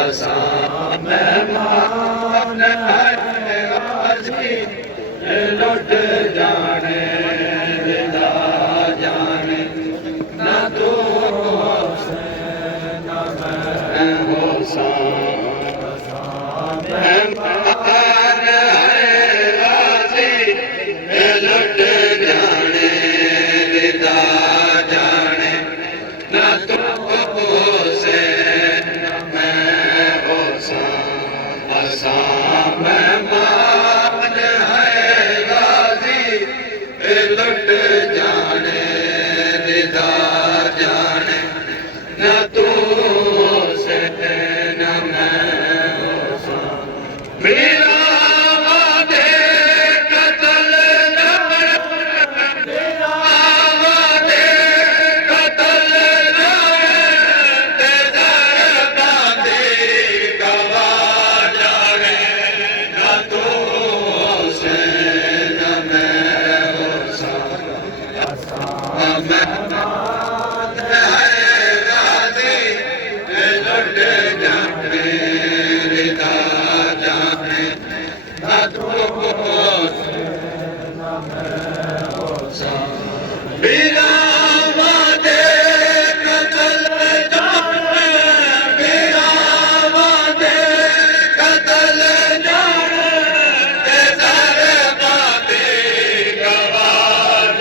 असां मेहमान है गाज़ी लुट जाने विदा जाने न तू हुसैन मैं हुसैन मेहमान है गाज़ी लुट जाने विदा जाने न तू हुसैन मैं हुसैन असां मेहमान है गाज़ी लुट जाने विदा जाने न तू हुसैन मैं हुसैन मेरा वादे कतल न मेरा वादे कतल न ते दरबादे गवा जाने न तू हुसैन मैं हुसैन असां मेहमान है गाज़ी लुट जाने विदा जाने न तू हुसैन मैं हुसैन बिना वादे कतल जाने बिना वादे कतल जाने ते दरबादे गवा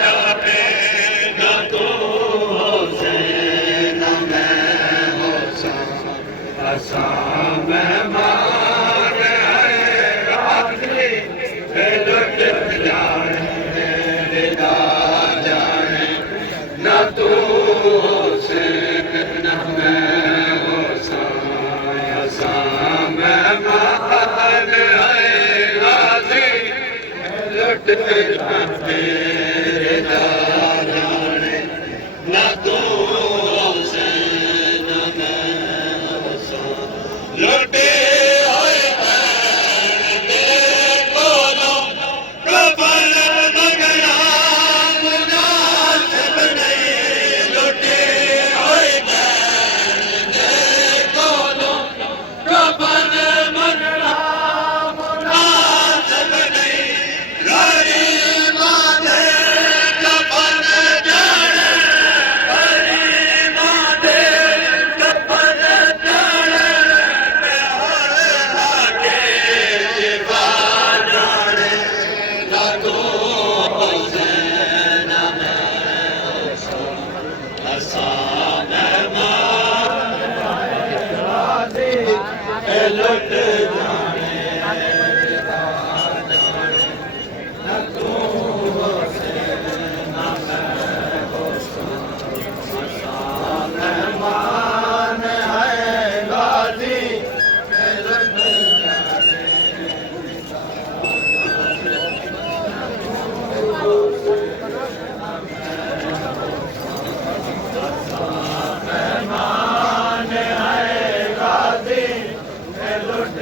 जाने न तू हुसैन मैं हुसैन असां मेहमान है गाज़ी लुट जाने विदा जाने न तू हुसैन मैं हुसैन असां मेहमान है गाज़ी लुट जाने विदा जाने न तू हुसैन मैं हुसैन लुटे होए तेरे कोलों कफन मंगना मुनासिब नहीं लुटे होए तेरे कोलों कफन मंगना मुनासिब नहीं गरीबां दे कफन जाने गरीबां दे कफन जाने लुट जाने न तू हुसैन मैं हुसैन असां मेहमान है गाज़ी लुट जाने मेहमान है गाज़ी लुट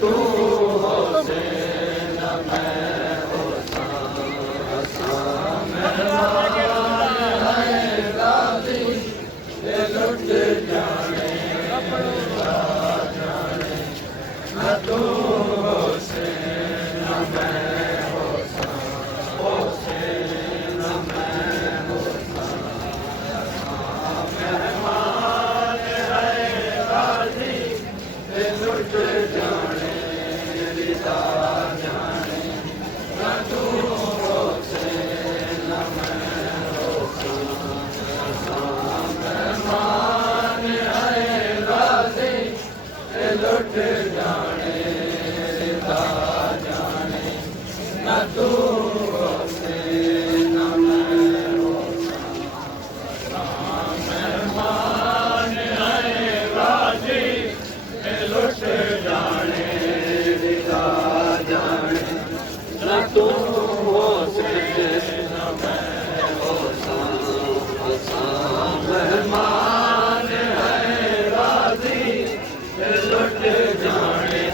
तू हुसैन न मैं हुसैन असां मेहमान है गाज़ी ते लुट जाने जाने न तू हुसैन न मैं हुसैन हुसैन न मैं हुसैन असां मेहमान है गाज़ी ते लुट जाने रिदा जाने न तू हुसैन न मैं हुसैन असां मेहमान है गाज़ी ते लुट जाने रिदा जाने न तू हुसैन न मैं हुसैन असां मेहमान है गाज़ी ते लुट जाने रिदा जाने न तू हुसैन न मैं हुसैन असां मेहमान है गाज़ी ते लुट जाने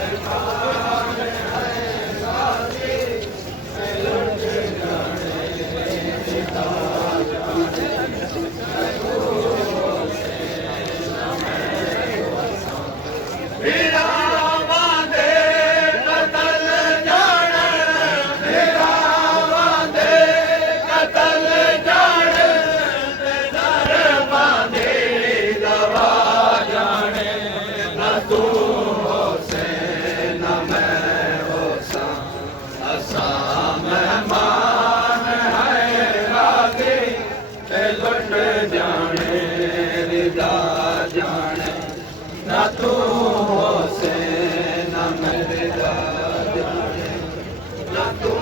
वीरावां दे कतल जाण वीरावां दे कतल जाण ते दरबां दे गवा जाने न तू हुसैन न मैं हुसैन असां मेहमान है गाज़ी ते लुट जाने रिदा जाने न तू हुसैन न मैं रिदा जाने न तू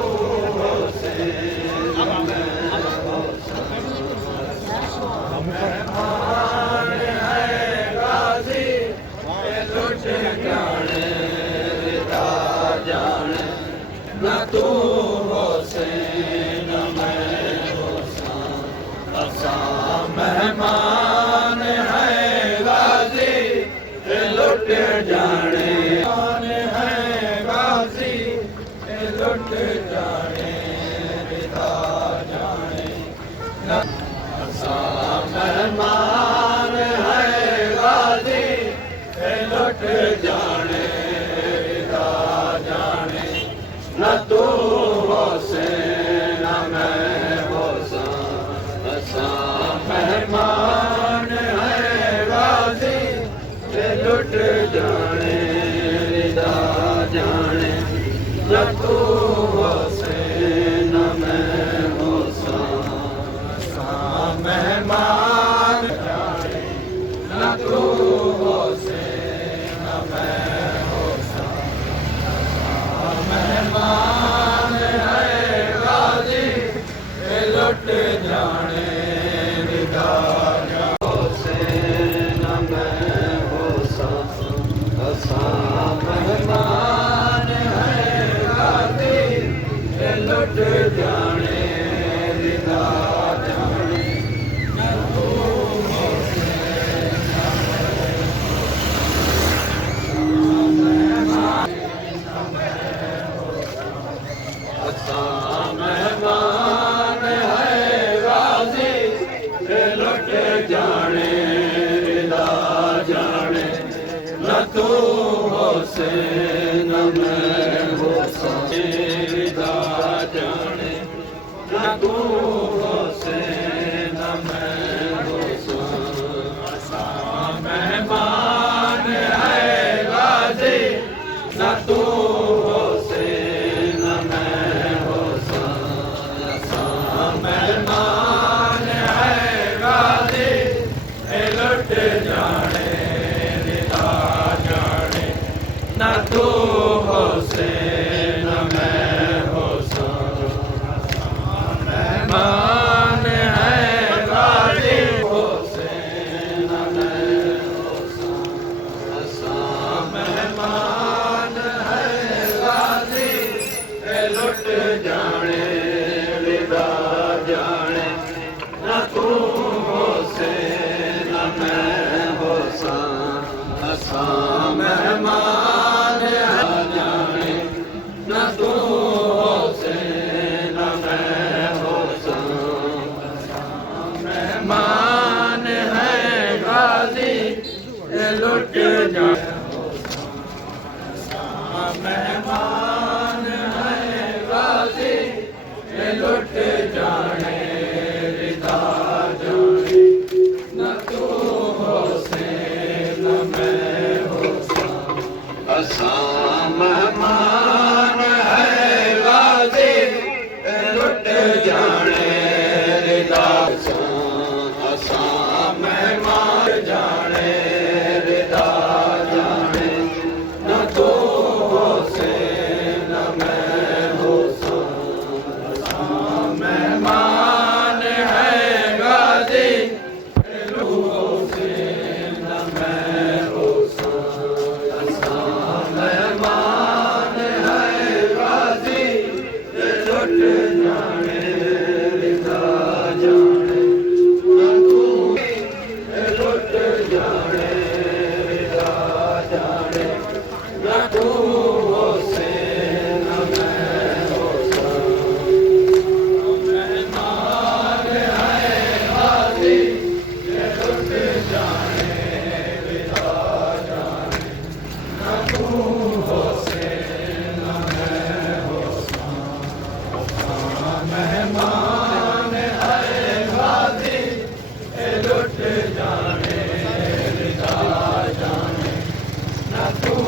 हुसैन न मैं हुसैन मेहमान है गाज़ी ते लुट जाने रिदा जाने न तू हुसैन न मैं हुसैन असां मेहमान है गाज़ी ते लुट जाने है गाज़ी ते लुट जाने रिदा जाने न असां मेहमान है गाज़ी ते लुट जाने रिदा जाने न तू हुसैन न मैं हुसैन असां मेहमान है गाज़ी ते लुट जाने रिदा जाने न तू हुसैन न मैं हुसैन असां मेहमान जाने न तू हुसैन न मैं हुसैन असां मेहमान है गाज़ी ते लुट जाने रिदा जाने हुसैन न मैं हुसैन असां मेहमान है गाज़ी ते लुट जाने रिदा जाने न तू हुसैन न मैं असां मेहमान है गाज़ी ते लुट जाने रिदा जाने न तू हुसैन न मैं हुसैन रिदा जाने न तू हुसैन न मैं हुसैन असां मेहमान है गाज़ी न तू हुसैन न मैं हुसैन असां मेहमान है गाज़ी ते लुट जाने रिदा जाने न तू हुसैन न मैं हुसैन असां मेहमान है गाज़ी हुसैन न मैं हुसैन असां मेहमान है गाज़ी ते लुट जाने रिदा जाने न तू हुसैन न मैं हुसैन असां मेहमान है ਮਹਿਮਾਨ ਹੈ ਰਾਜ਼ੀ ਇਹ ਲੁੱਟ ਜਾਣੇ ਰਿਦਾ ਜਾਣੇ ਨਾ ਤੂੰ ਹੁਸੈਨ ਨਾ ਮੈਂ ਹੁਸੈਨ ਅਸਾਂ ਮਹਿਮਾਨ ਹੈ ਰਾਜ਼ੀ ਇਹ ਲੁੱਟ ਜਾਣੇ ਰਿਦਾ ਅਸਾਂ ਮਹਿਮਾਨ ਜਾਣੇ ਰਿਦਾ ਜਾਣੇ ਨਾ ਤੂੰ ਹੁਸੈਨ ਨਾ ਮੈਂ ਹੁਸੈਨ ਅਸਾਂ ਮਹਿਮਾਨ ਹੈ ਗਾਜ਼ੀ ਤੂੰ ਹੁਸੈਨ ਨਾ ਮੈਂ ਹੁਸੈਨ ਅਸਾਂ ਮਹਿਮਾਨ ਹੈ ਗਾਜ਼ੀ ਲੁੱਟ ਜਾਣੇ ਰਿਦਾ ਜਾਣੇ ਨਾ ਤੂੰ ਲੁੱਟ ਜਾਣੇ ਰਿਦਾ ਜਾਣੇ ਨਾ ਤੂੰ ਹੁਸੈਨ ਨਾ ਮੈਂ ਹੁਸੈਨ ਮਹਿਮਾਨ ਹੈ ਗਾਜ਼ੀ ਲੁੱਟ ਜਾਣੇ ਰਿਦਾ ਜਾਣੇ ਨਾ ਤੂੰ ਹੁਸੈਨ ਨਾ ਮੈਂ ਹੁਸੈਨ ਮਹਿਮਾਨ ਹੈ ਗਾਜ਼ੀ ਇਹ ਲੁੱਟ ਜਾਣੇ ਰਿਦਾ ਜਾਣੇ ਨਾ ਤੂੰ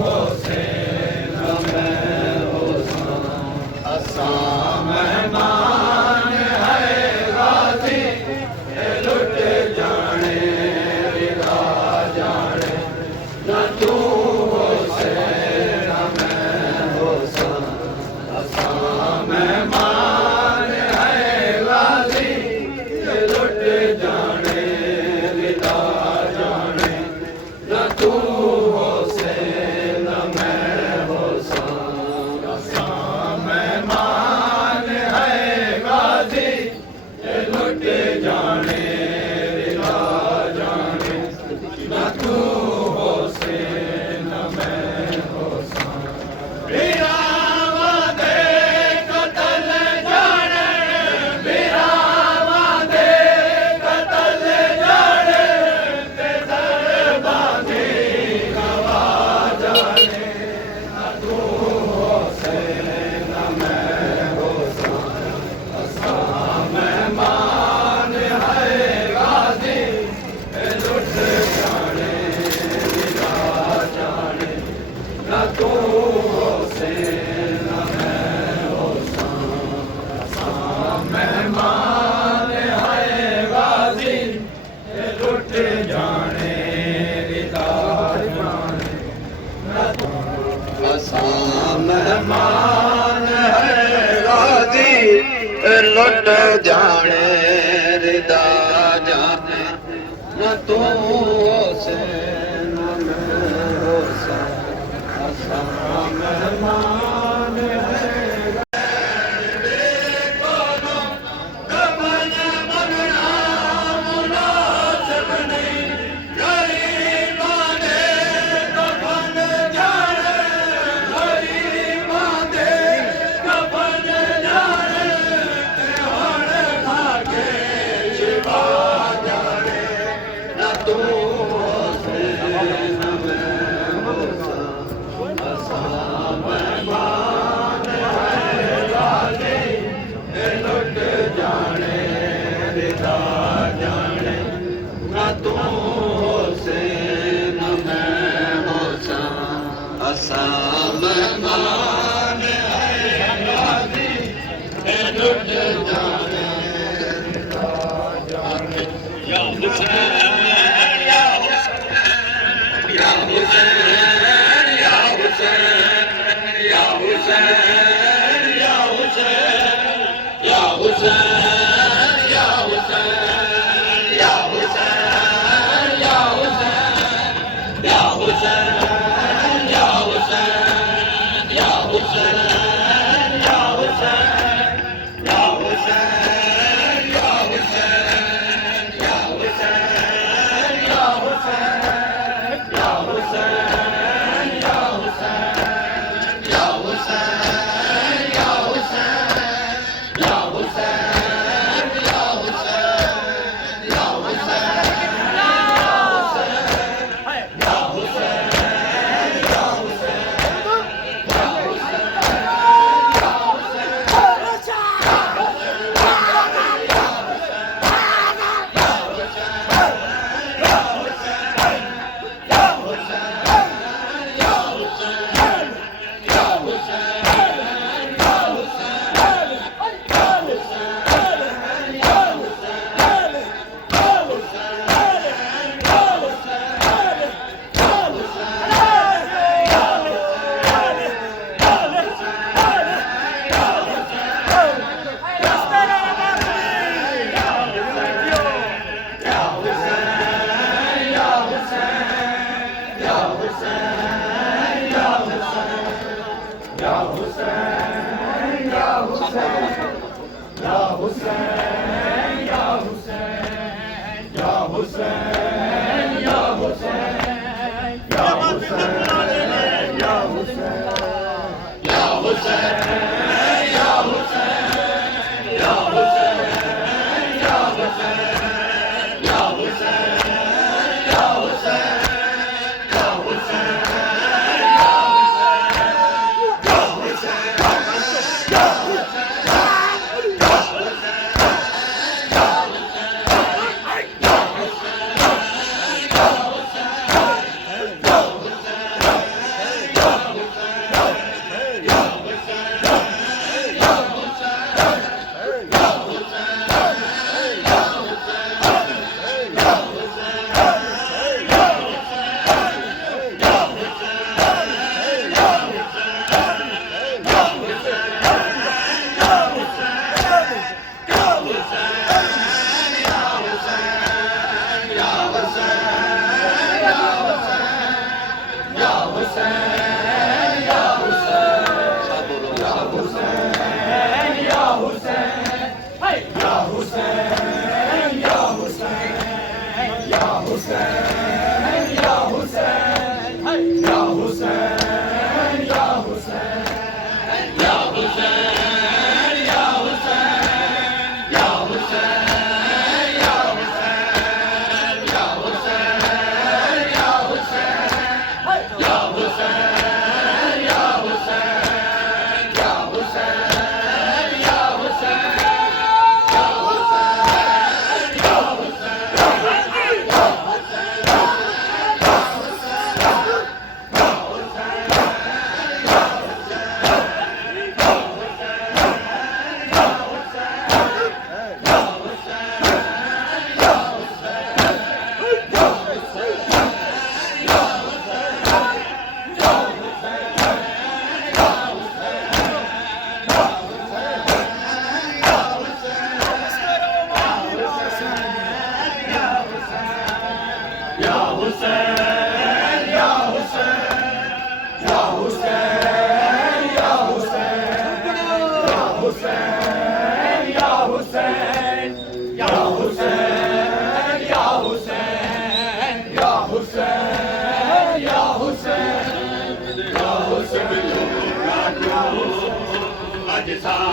ਹੁਸੈਨ ਨਾ ਮੈਂ ਹੁਸੈਨ ਅਸਾਂ ਮਹਿਮਾਨ ਹੈ ਗਾਜ਼ੀ ਇਹ ਲੁੱਟ ਜਾਣੇ ਰਿਦਾ ਜਾਣੇ ਨਾ ਤੂੰ ਹੁਸੈਨ ਨਾ ਮੈਂ ਹੁਸੈਨ ਅਸਾਂ ਮਹਿਮਾਨ ਹੈ ਗਾਜ਼ੀ ਇਹ ਲੁੱਟ ਜਾਣੇ ਰਿਦਾ ਜਾਣੇ ਨਾ ਤੂੰ ਹੁਸੈਨ ਨਾ ਮੈਂ ਹੁਸੈਨ ਅਸਾਂ ਮਹਿਮਾਨ ਹੈ ਗਾਜ਼ੀ ਇਹ ਲੁੱਟ ਜਾਣੇ ਰਿਦਾ ਜਾਣੇ ਨਾ ਤੂੰ ਹੁਸੈਨ ਨਾ ਮੈਂ ਹੁਸੈਨ ਵੀਰਾਵਾਂ ਦੇ ਕਤਲ ਜਾਣੇ ਵੀਰਾਵਾਂ ਦੇ ਕਤਲ ਜਾਣੇ ਤੇ ਦਰਬਾਂ ਦੀ ਗਵਾ ਜਾਣੇ ਨਾ ਤੂੰ ਹੁਸੈਨ ਨਾ ਮੈਂ ਹੁਸੈਨ ਅਸਾਂ ਮਹਿਮਾਨ ਹੈ ਗਾਜ਼ੀ ਇਹ ਲੁੱਟ ਜਾਣੇ ਰਿਦਾ ਜਾਣੇ ਨਾ ਤੂੰ ਹੁਸੈਨ ਨਾ ਮੈਂ ਹੁਸੈਨ ਅਸਾਂ ਮਹਿਮਾਨ ਹੈ ਗਾਜ਼ੀ ਇਹ ਲੁੱਟ ਜਾਣੇ ਰਿਦਾ ਜਾਣੇ ਨਾ ਤੂੰ ਅਸਾਂ ਮਹਿਮਾਨ ਹੈ ਗਾਜ਼ੀ ਇਹ ਲੁੱਟ ਜਾਣੇ ਰਿਦਾ ਜਾਣੇ ਨਾ ਤੂੰ ਹੁਸੈਨ ਨਾ ਮੈਂ ਹੁਸੈਨ ਅਸਾਂ ਮਹਿਮਾਨ ਹੈ ਅਸਾਂ ਮਹਿਮਾਨ ਹੈ ਗਾਜ਼ੀ ਇਹ ਲੁੱਟ ਜਾਣੇ ਰਿਦਾ ਜਾਣੇ ਯਾ ਹੁਸੈਨ ਯਾ ਹੁਸੈਨ ਯਾ ਹੁਸੈਨ ਯਾ ਹੁਸੈਨ ਯਾ ਹੁਸੈਨ ਯਾ ਹੁਸੈਨ ਯਾ ਹੁਸੈਨ ਯਾ ਹੁਸੈਨ ਯਾ ਹੁਸੈਨ ਯਾ ਹੁਸੈਨ ਯਾ Hussain Hussein, Ya Hussein, Ya Hussein.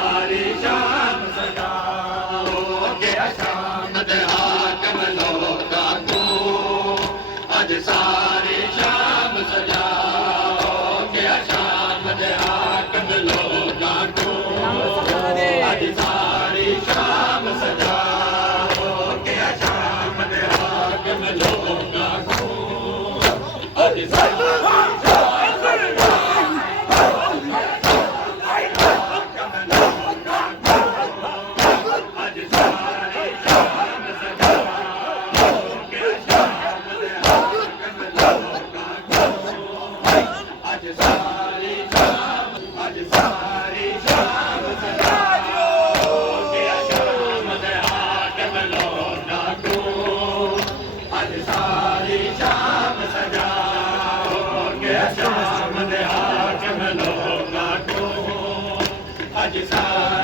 सारी शाम सजाओ के शामद हाकम लोका को आज सारी शाम सजाओ के शामद हाकम लोका को आज सारी शाम सजाओ के शामद हाकम लोका को आज सारी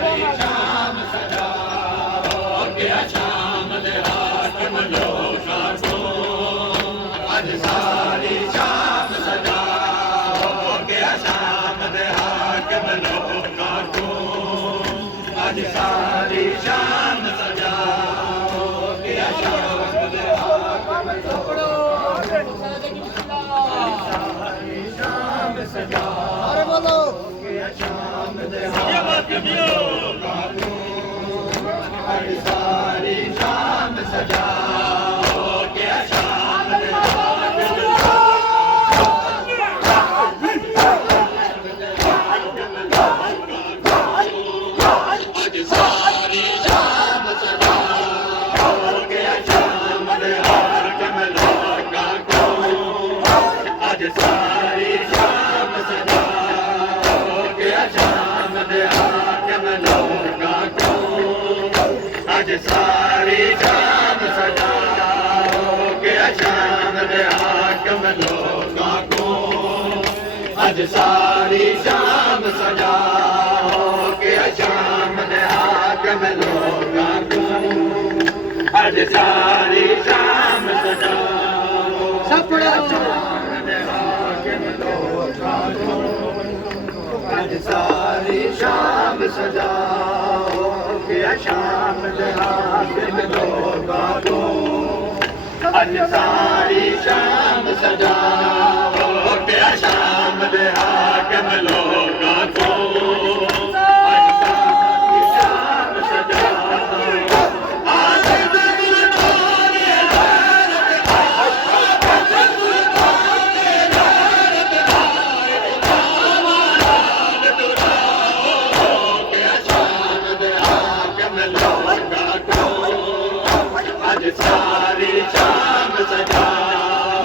सारी शाम सजा हो गया शाम दे हाकम लोगां को अज सारी शाम सजा हो गया शाम दे हाकम लोगां को अज सारी शाम सजा हो गया शाम दे हाकम लोगां को अज सारी शाम सजा हो गया शाम दे हाकम लोगां को अज सारी शाम सजा अज सारी शाम सजा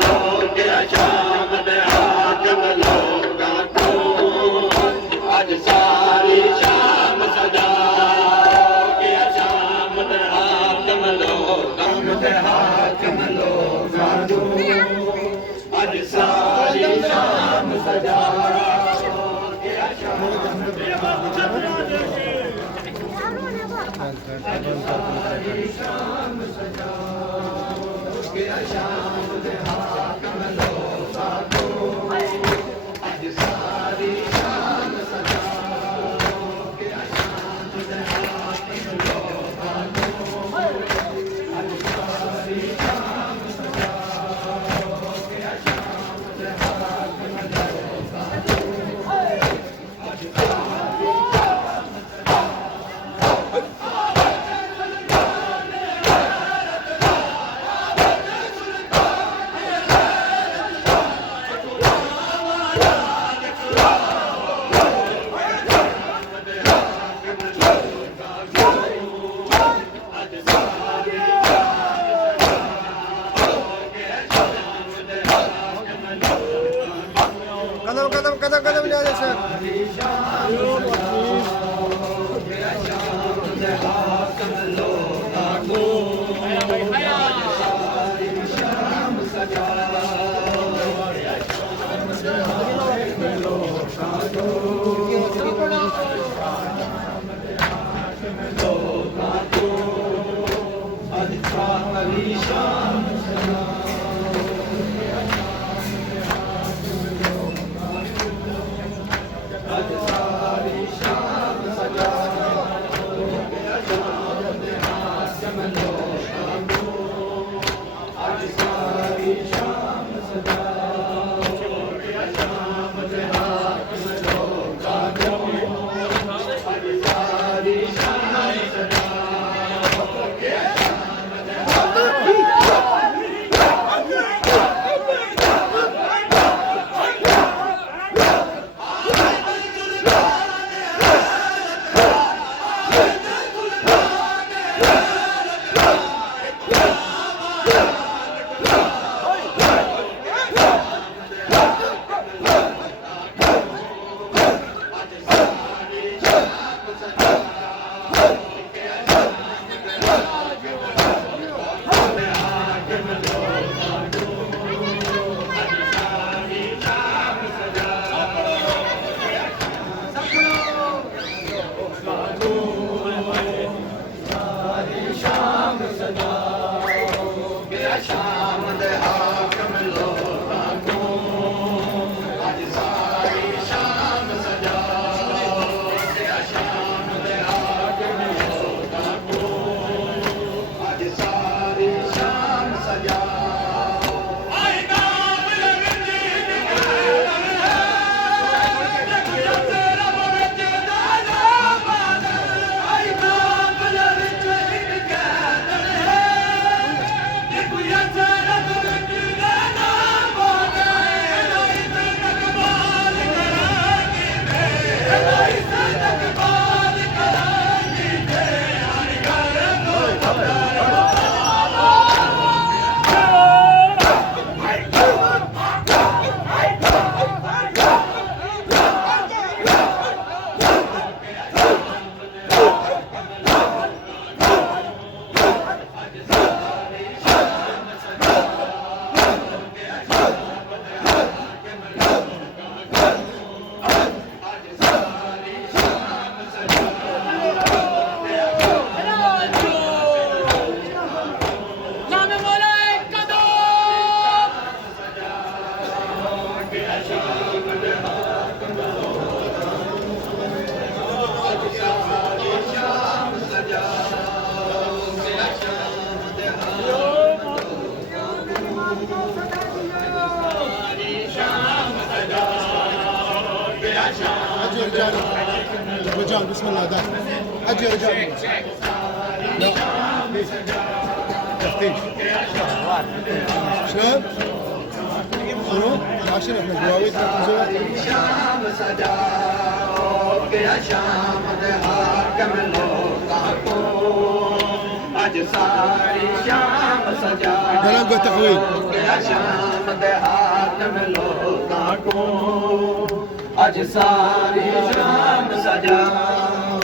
हो गया शाम दे हाकम लोगां को अज सारी शाम सजा हो गया शाम दे हाकम लोगां को अज सारी शाम सजा हो गया शाम दे शाम सजा गया शाम दे हाकम लोगां को अज सारी शाम सजा गया शाम दे हाकम लोगां को अज सारी शाम सजा गया शाम दे हाकम लोगां को अज सारी कदम ले आए सर أجي يا رجال رجال بسم الله داخل أجي يا رجال لا تفتيش شلون؟ شنو؟ عشان احنا جواويد شام سجاؤ के शाम दे हाकम लोकां को अज सारी शाम सजाओ كلام قول تحويل के शाम दे हाकम लोकां को अज सारी शाम सजाओ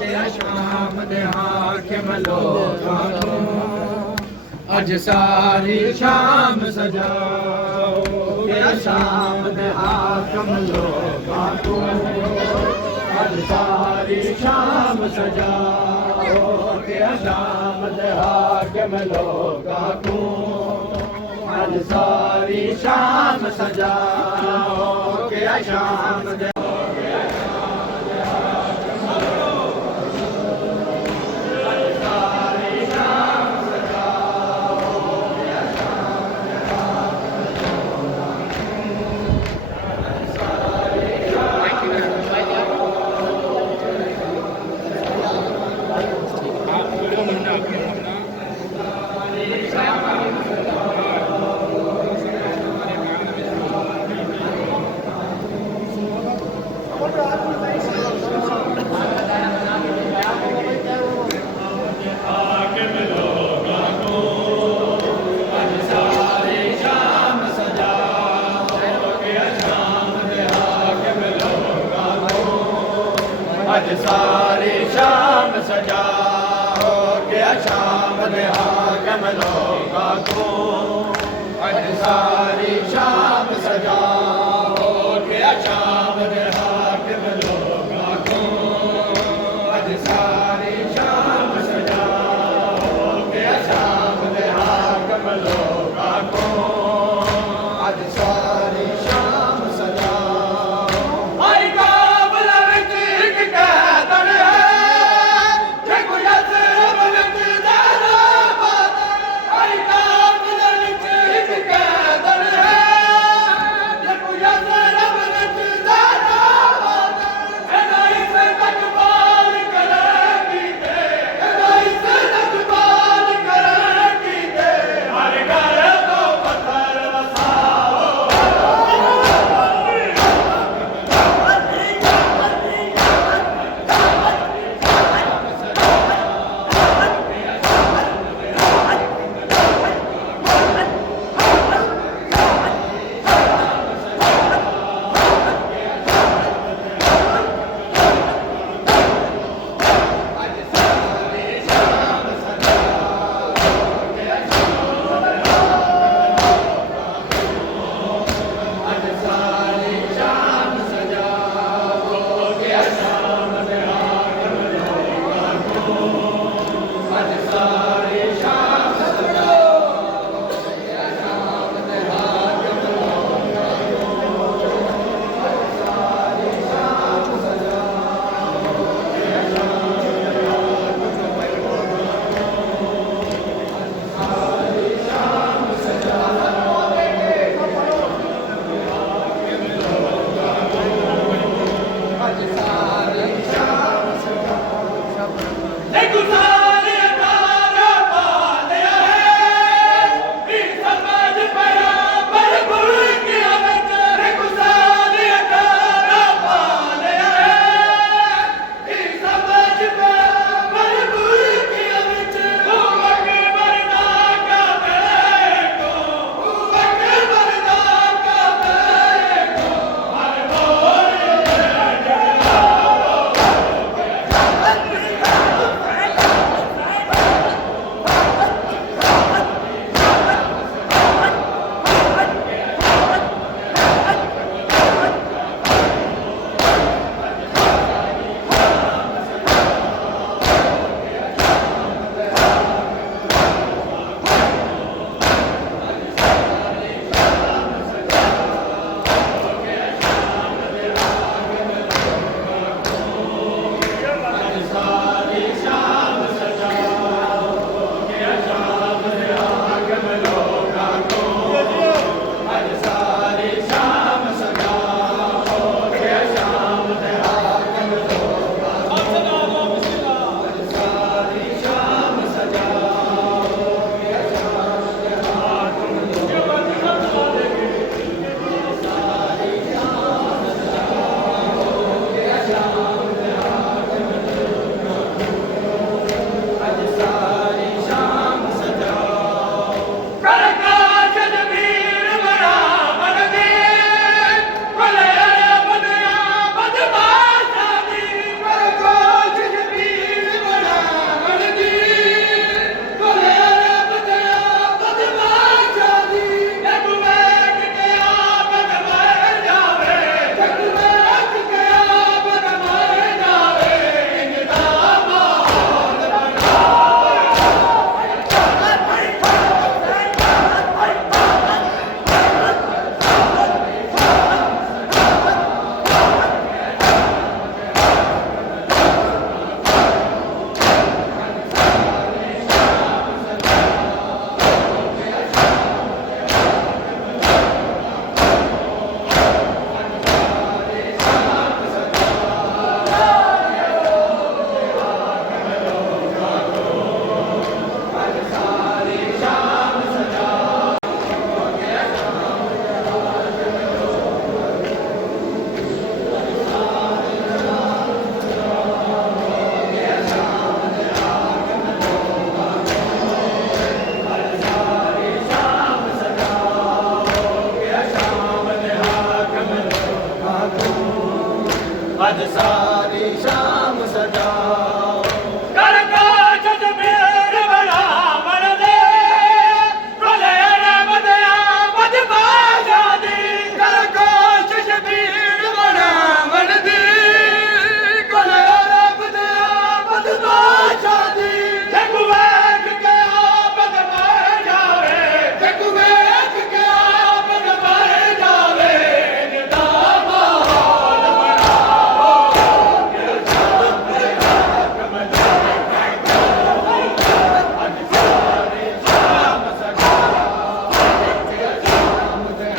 के शाम दे हाकम लोकां को अज सारी शाम सजाओ के शाम दे हाकम लोकां को अज सारी शाम सजाओ के शाम दे हाकम लोकां को अज सारी शाम सजाओ के शाम दे अज सारी शाम सजाओ के शाम दे हाकम लोकां को अज सारी शाम सजाओ के शाम दे हाकम लोकां को अज सारी शाम सजाओ के शाम दे हाकम लोकां को अज सारी शाम सजाओ आई काबल विच इक कैदन है जे कोई अज़ब विच ज़रा बात आई काबल विच इक कैदन है जे कोई ਅੱਜ ਸਾਰੀ ਸ਼ਾਮ ਸਜਾਓ ਕਰ ਕਾਜ ਜਮੀਰ ਬਣਾਵਣ ਦੇ ਕੋਲੇ ਰੱਬ ਦਿਆਂ ਬਦਮਾਸ਼ਾਂ ਦੀ ਕਰ ਕੋਸ਼ ਸ਼ਬੀਰ ਬਣਾਵਣ ਦੀ ਕੋਲੇ ਰੱਬ ਦੇ ਬਦਮਾਸ਼ਾਂ ਦੀ ਜਗ ਵੇਖ ਕੇ ਆਪ ਮਰ ਜਾਵੇ ਜਗ ਵੇਖ ਕੇ ਆਪ ਮਰ ਜਾਵੇ ਜਿੰਦਾ ਮਾਹੌਲ ਬਣਾਓ ਅੱਜ ਸਾਰੀ ਸ਼ਾਮ ਸਜਾਓ ਕਿ ਸ਼ਾਮ ਦੇ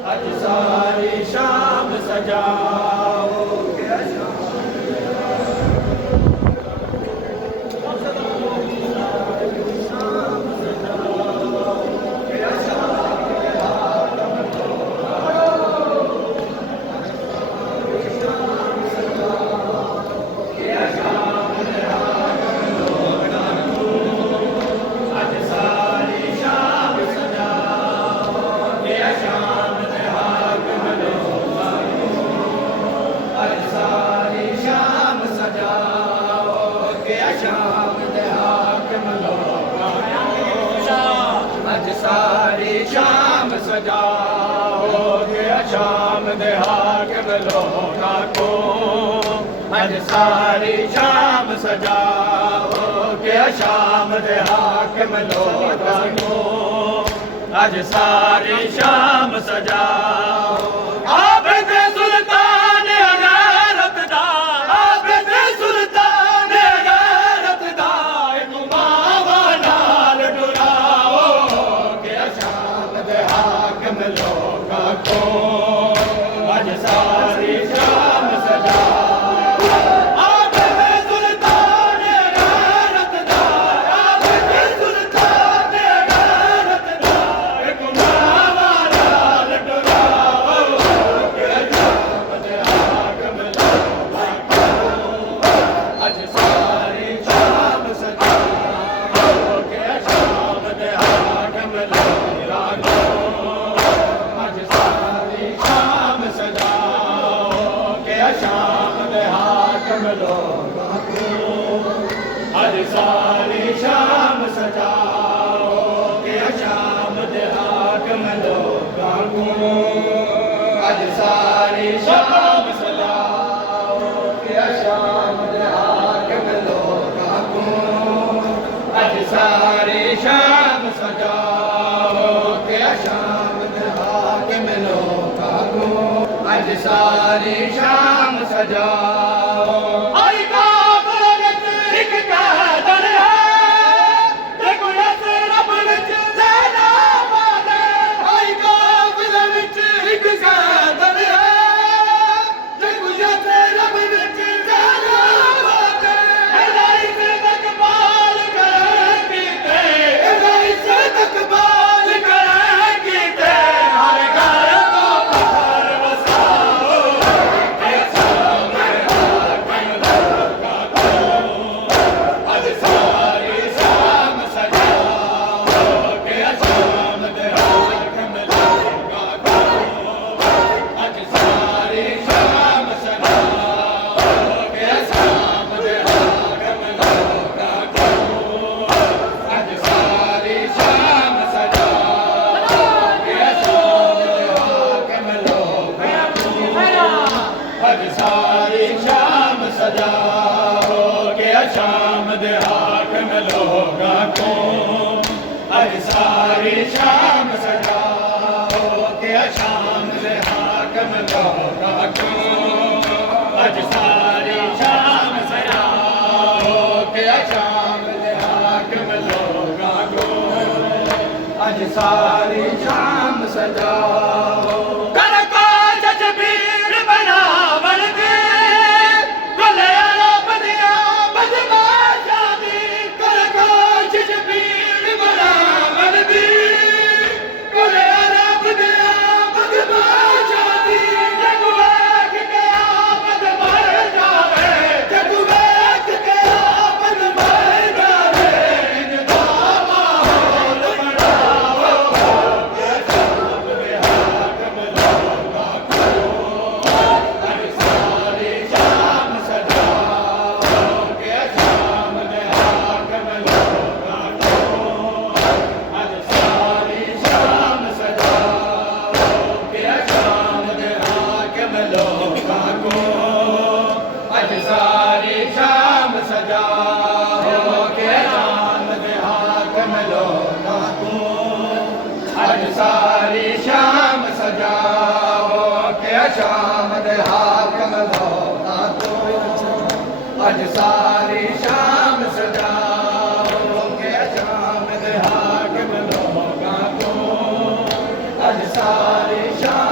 ਅੱਜ ਸਾਰੀ ਸ਼ਾਮ ਸਜਾਓ ਕਿ ਸ਼ਾਮ ਅੱਜ ਸਾਰੀ ਸ਼ਾਮ ਸਜਾਓ ਕਿ ਸ਼ਾਮ ਦੇ ਹਾਕਮ ਲੋਕਾਂ ਅੱਜ ਸਾਰੀ ਸ਼ਾਮ ਸਜਾਓ ਕਿ ਸ਼ਾਮ ਦੇ ਹਾਕਮ ਲੋਕਾਂ ਅੱਜ ਸਾਰੀ ਸ਼ਾਮ ਸਜਾਓ ਕਿ ਸ਼ਾਮ ਦੇ ਹਾਕਮ ਲੋਕਾਂ ਕੋ ਅੱਜ ਸਾਰੀ ਸ਼ਾਮ ਸਜਾਓ ਕਿ ਸ਼ਾਮ ਦੇ ਹਾਕਮ ਲੋਕਾਂ ਕੋ ਅੱਜ ਸਾਰੀ ਸ਼ਾਮ ਸਜਾਓ ਆਬਦ ਸੁਲਤਾਨ ਗੈਰਤ ਦਾ ਆਬਦ ਸੁਲਤਾਨ ਗੈਰਤ ਦਾ ਮਾਵਾ ਨਾਲ ਡੁਰਾਓ ਕਿ ਸ਼ਾਮ ਦੇ ਹਾਕਮ ਲੋਕਾਂ ਕੋ ਅੱਜ ਸਾਰੀ ਸ਼ਾਮ ਸਜਾਓ ਆਬਦ ਸੁਲਤਾਨ ਗੈਰਤ ਦਾ ਆਬਦ ਸੁਲਤਾਨ ਗੈਰਤ ਦਾ ਮਾਵਾ ਨਾਲ ਡੁਰਾਓ ਕਿ ਸ਼ਾਮ ਦੇ ਹਾਕਮ ਲੋਕਾਂ ਕੋ ਅੱਜ ਸਾਰੀ ਸ਼ਾਮ ਸਜਾਓ ਕਿ ਸ਼ਾਮ ਦੇ ਹਾਕਮ ਲੋਕਾਂ ਕੋ ਅੱਜ ਸਾਰੀ ਸ਼ਾਮ ਸਜਾਓ ਕਿ ਸ਼ਾਮ ਦੇ ਹਾਕਮ ਲੋਕਾਂ ਕੋ ਅੱਜ ਸਾਰੀ ਸ਼ਾਮ ਸਜਾਓ ਕਿ ਸ਼ਾਮ ਦੇ ਹਾਕਮ ਲੋਕਾਂ ਕੋ ਅੱਜ ਸਾਰੀ ਸ਼ਾਮ ਸਜਾਓ ਕਿ ਸ਼ਾਮ ਦੇ ਹਾਕਮ ਲੋਕਾਂ ਕੋ ਅੱਜ ਸਾਰੀ ਸ਼ਾਮ ਸਜਾਓ ਕਿ ਸ਼ਾਮ ਦੇ ਹਾਕਮ ਲੋਕਾਂ ਕੋ ਅੱਜ ਸਾਰੀ ਸ਼ਾਮ ਸਜਾਓ ਆਈ ਕਾਬਲ ਵਿੱਚ ਇੱਕ ਕਾਦਰ ਹੈ ਤੇ ਕੋਈ ਰੱਬ ਵਿੱਚ ਜ਼ੈਨਾ ਵਾਲੇ ਆਈ ਕਾਬਲ ਵਿੱਚ ਇੱਕ ਕਾਦਰ ਹੈ ਜੇ ਗੁਜ਼ਰਤੇ ਰੱਬ ਵਿੱਚ ਜਾਣਾ ਵਾਦੇ ਅਲਾਈ ਸੇ ਤਕਬਾਲ ਕਰੇਗੀ ਤੇ ਅਲਾਈ ਸੇ ਤਕਬਾਲ ਕਰੇਗੀ ਤੇ ਹਰ ਘਰ ਕੋ ਪਥਰ ਵਸਾਓ ਅੱਜ ਸਾਰੀ ਸ਼ਾਮ ਸਜਾਓ ਕਿ ਸ਼ਾਮ ਦੇ ਹਾਕਮ ਲੋਕਾਂ ਕੋ ਅੱਜ ਸਾਰੀ ਸ਼ਾਮ ਸਜਾਓ ਕਿ ਸ਼ਾਮ ਦੇ ਹਾਕਮ ਲੋਕਾਂ ਕੋ ਅੱਜ ਸਾਰੀ ਸ਼ਾਮ ਸਜਾਓ ਕਿ ਸ਼ਾਮ ਦੇ ਹਾਕਮ ਲੋਕਾਂ ਕੋ ਅੱਜ ਸਾਰੀ ਸ਼ਾਮ ਸਜਾਓ ਕਿ ਸ਼ਾਮ ਦੇ ਹਾਕਮ ਲੋਕਾਂ ਕੋ ਅੱਜ ਸਾਰੀ ਸ਼ਾਮ ਸਜਾਓ ਕਿ ਸ਼ਾਮ ਦੇ ਹਾਕਮ ਲੋਕਾਂ ਕੋ ਅੱਜ ਸਾਰੀ ਸ਼ਾਮ ਸਜਾਓ ਕਿ ਸ਼ਾਮ ਦੇ ਹਾਕਮ ਲੋਕਾਂ ਕੋ ਅੱਜ ਸਾਰੀ ਸ਼ਾਮ ਸਜਾਓ ਕਰ ਕਾਜ ਜਮੀਰ ਬਣਾਵਣ ਦੇ ਕੋਲੇ ਰੱਬ ਦਿਆਂ ਬਦਮਾਸ਼ਾਂ ਦੀ ਕਰ ਕੋਸ਼ ਸ਼ਬੀਰ ਬਣਾਵਣ ਦੀ ਕੋਲੇ ਰੱਬ ਦੇ ਸ਼ਾਮ ਦੇ ਹਾਕਮ ਲੋਕਾਂ ਤੋਂ ਅੱਜ ਸਾਰੀ ਸ਼ਾਮ ਸਜਾਓ ਕਿ ਸ਼ਾਮ ਦੇ ਹਾਕਮ ਲੋਕਾਂ ਤੋਂ ਅੱਜ ਸਾਰੀ ਸ਼ਾਮ